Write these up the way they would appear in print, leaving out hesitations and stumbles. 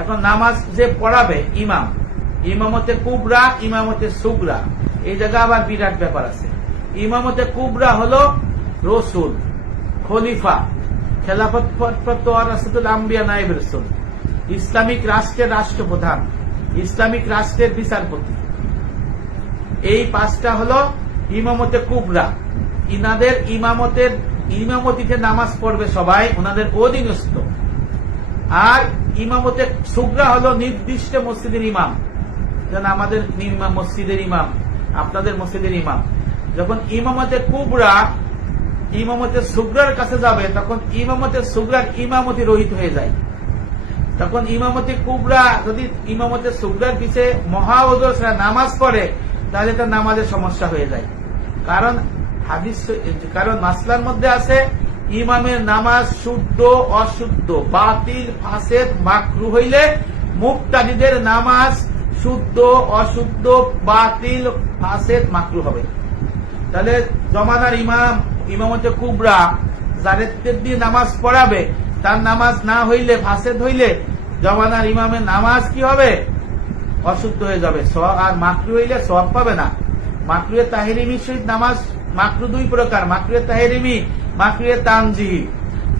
এখন নামাজ যে পড়াবে ইমাম, ইমামতে কুবরা, ইমামতে সুগরা, এই জায়গায় আবার বিরাট ব্যাপার আছে। ইমামতে কুবরা হলো রসুল, খলিফা, খেলাফত প্রাপ্ত ওয়ারাসাতুল আম্বিয়া নায়েব রাসূল, ইসলামিক রাষ্ট্রের রাষ্ট্রপ্রধান, ইসলামিক রাষ্ট্রের বিচারপতি। এই পাঁচটা হলো ইমামতে কুবরা। ইনাদের ইমামতিতে নামাজ পড়বে সবাই, ওনাদের অধীনস্থ। আর ইমামতে সুগরা হলো নির্দিষ্ট মসজিদের ইমাম, যেন আমাদের মসজিদের ইমাম, আপনাদের মসজিদের ইমাম। যখন ইমামতে কুবরা ইমামতে সুগরার কাছে যাবে, তখন ইমামতে সুগরার ইমামতি রহিত হয়ে যায়। তখন ইমামতি কুবরা যদি ইমামতে সুগরার পিছে মহাওজর নামাজ পড়ে, তাহলে তার নামাজের সমস্যা হয়ে যায়। কারণ মাসলার মধ্যে আছে ইমামের নামাজ শুদ্ধ অশুদ্ধ, বাতিল, ফাসেদ, মাকরু হইলে মুক্তাদিদের নামাজ শুদ্ধ অশুদ্ধ, বাতিল, ফাসেদ, মাকরু হবে। তাহলে জমানার ইমামতে কুবরা যাদের দিয়ে নামাজ পড়াবে, তার নামাজ না হইলে, ফাসেদ হইলে, জমানার ইমামের নামাজ কি হবে? অশুদ্ধ হয়ে যাবে। আর মাকরু হইলে সওয়াব পাবে না। মাকরুয়ে তাহরিমি সহিত নামাজ, মাকরু দুই প্রকার, মাকরুয়ে তাহরিমি, মাকরুয়ে তানজিহি।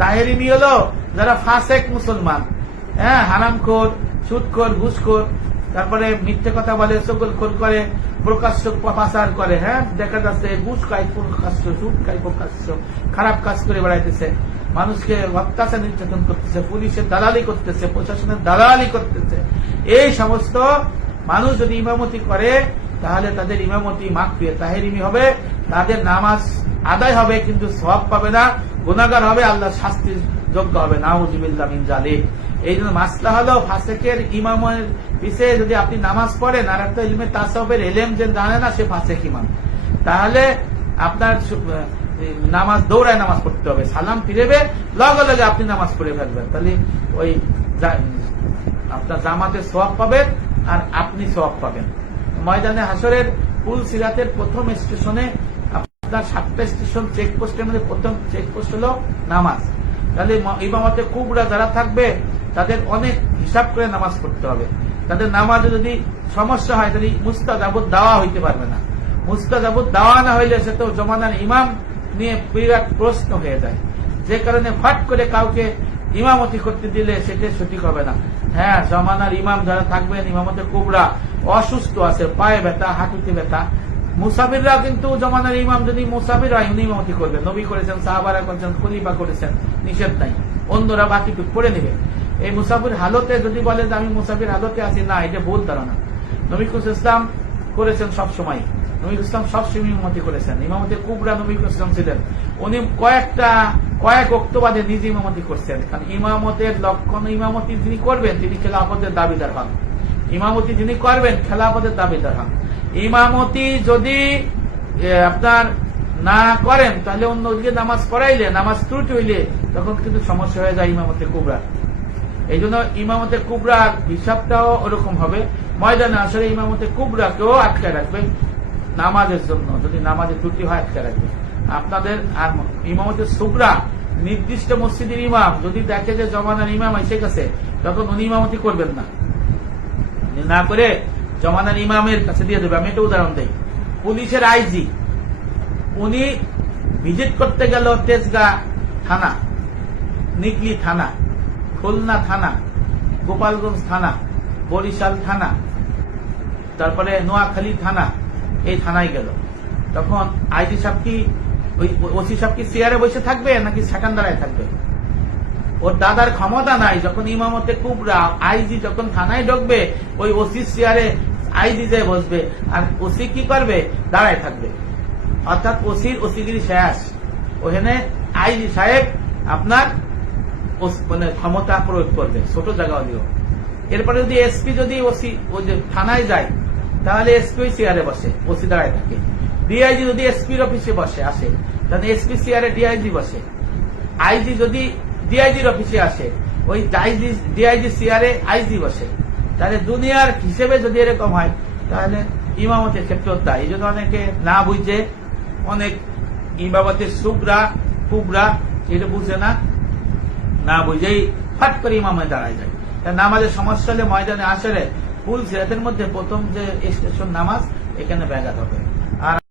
তাহরিমি হলো যারা ফাসেক মুসলমান, হ্যাঁ, হারামখোর, সুদখোর, ঘুষখোর, তারপরে মিথ্যে কথা বলে, চগলখোর করে, প্রকাশ্য পাচার করে, হ্যাঁ, দেখা যাচ্ছে ঘুষ খায় প্রকাশ্য, সুদ খায় প্রকাশ্য, খারাপ কাজ করে বেড়াইতেছে, মানুষকে অত্যাচার নির্যাতন করতেছে, পুলিশের দালালি করতেছে, প্রশাসনের দালালি করতেছে। এই সমস্ত মানুষ যদি ইমামতি করে, তাহলে তাদের ইমামতি মাকরুয়ে তাহরিমি হবে, তাদের নামাজ আদায় হবে কিন্তু সওয়াব পাবে না, গুনাহগার হবে, আল্লাহর শাস্তির যোগ্য হবে। নাউযুবিল্লাহ মিন যালিক। এই জন্য মাসলা হলো ফাসেকের ইমামের পিছে যদি আপনি নামাজ পড়েন, আর একটা ইলমে তাসাউফের ইলম যে জানে না, সে ফাসেক ইমাম, তাহলে আপনার নামাজ দৌড়ায় নামাজ পড়তে হবে। সালাম ফিরেবে, লগে লগে আপনি নামাজ পড়ে ফেলবেন, তাহলে ওই আপনার জামাতের সওয়াব পাবেন আর আপনি সওয়াব পাবেন। ময়দানে হাসরের পুল সিরাতের প্রথম স্টেশনে আপনার 7টা স্টেশন চেকপোস্টের মধ্যে প্রথম চেকপোস্ট হলো নামাজ। তাহলে ইমামতে কুবরা যারা থাকবে, তাদের অনেক হিসাব করে নামাজ পড়তে হবে। তাদের নামাজে যদি সমস্যা হয়, তাহলে মুস্তাজাবুদ দাওয়া হইতে পারবে না। মুস্তাজাবুদ দাওয়া না হইলে সে তো জমানার ইমাম নিয়ে বিরাট প্রশ্ন হয়ে যায়। যে কারণে ফাট করে কাউকে ইমামতি করতে দিলে সেটা সঠিক হবে না। হ্যাঁ, জমানার ইমাম যারা থাকবেন, ইমামতে কুবরা অসুস্থ আছে, পায়ে ব্যথা, হাঁটুতে ব্যথা, মুসাফিররা কিন্তু জমানার ইমাম যদি মুসাফির হয়, উনি ইমামতি করবেন। নবী করেছেন, সাহাবারা করেছেন, খলিফা করেছেন, নিষেধ নাই, অন্যরা বাকিটুক পড়ে নেবে। এই মুসাফির হালতে যদি বলে যে আমি মুসাফির হালতে আছি, না, এটা ভুল ধারণা। নবী ইসলাম করেছেন সবসময়, নবী ইসলাম সবসময় ইমামতি করেছেন। ইমামতি কুবরা নবী ইসলাম ছিলেন, উনি কয়েক ওক্তবাদে নিজে ইমামতি করছেন। কারণ ইমামতের লক্ষণ, ইমামতি যিনি করবেন তিনি খেলাফতের দাবিদার হন। ইমামতি যিনি করবেন খেলাফতের দাবিদার হন। ইমামতি যদি আপনার না করেন, তাহলে অন্যদিকে নামাজ পড়াইলে, নামাজ ত্রুটি হইলে, তখন কিন্তু সমস্যা হয়ে যায় ইমামতে কুবরা। এই জন্য ইমামতে কুবরার হিসাবটাও ওরকম হবে। ময়দানে আসলে ইমামতে কুবরাকেও আটকায় রাখবে নামাজের জন্য, যদি নামাজে ত্রুটি হয় আটকায় রাখবে আপনাদের। আর ইমামতে সুগরা নির্দিষ্ট মসজিদের ইমাম যদি দেখে যে জমানার ইমাম এসে গেছে, তখন উনি ইমামতি করবেন না, না করে জমানার ইমামের কাছে দিয়ে দেবে। আমি একটা উদাহরণ দেই। পুলিশের আইজি উনি ভিজিট করতে গেল তেজগাঁ থানা, নিকলি থানা, খুলনা থানা, গোপালগঞ্জ থানা, বরিশাল থানা, তারপরে নোয়াখালী থানা, এই থানায় গেল। তখন আইজি সাহেব কি, ওই ওসি সাহেব কি চেয়ারে বসে থাকবে নাকি সেকেন্ডারায় থাকবে? ওর দাদার ক্ষমতা নাই। যখন ইমামতে কুবরা আইজি যখন থানায় ঢুকবে, ওই ওসি চেয়ারে আইজি যে বসবে, আর ওসি কি করবে? দাঁড়ায় থাকবে। অর্থাৎ ওসিগিরি শেষ। ওখানে আইজি সাহেব আপনার মানে ক্ষমতা প্রয়োগ করবে, ছোট জায়গা হলেও। এরপরে যদি এসপি যদি ওসি ওই যে থানায় যায়, তাহলে এসপি ওই চেয়ারে বসে, ওসি দাঁড়ায় থাকে। ডিআইজি যদি এসপির অফিসে বসে আসে, তাহলে এসপি চেয়ারে ডিআইজি বসে। আইজি যদি ডিআইজির অফিসে আসে, ওই ডিআইজি চেয়ারে আইজি বসে। তাহলে দুনিয়ার হিসেবে যদি এরকম হয়, তাহলে ইমামতের ক্ষেত্রেও তাই। এই জন্য অনেকে না বুঝে, অনেক ইমামতের সুগরা কুবরা এটা বুঝে না বুঝেই ফাট করে ইমামে দাঁড়ায় যায়। নামাজের সমস্যা হলে ময়দানে আসলে ফুল সিরাতের মধ্যে প্রথম যে স্টেশন নামাজ এখানে ব্যাঘাত হবে। আর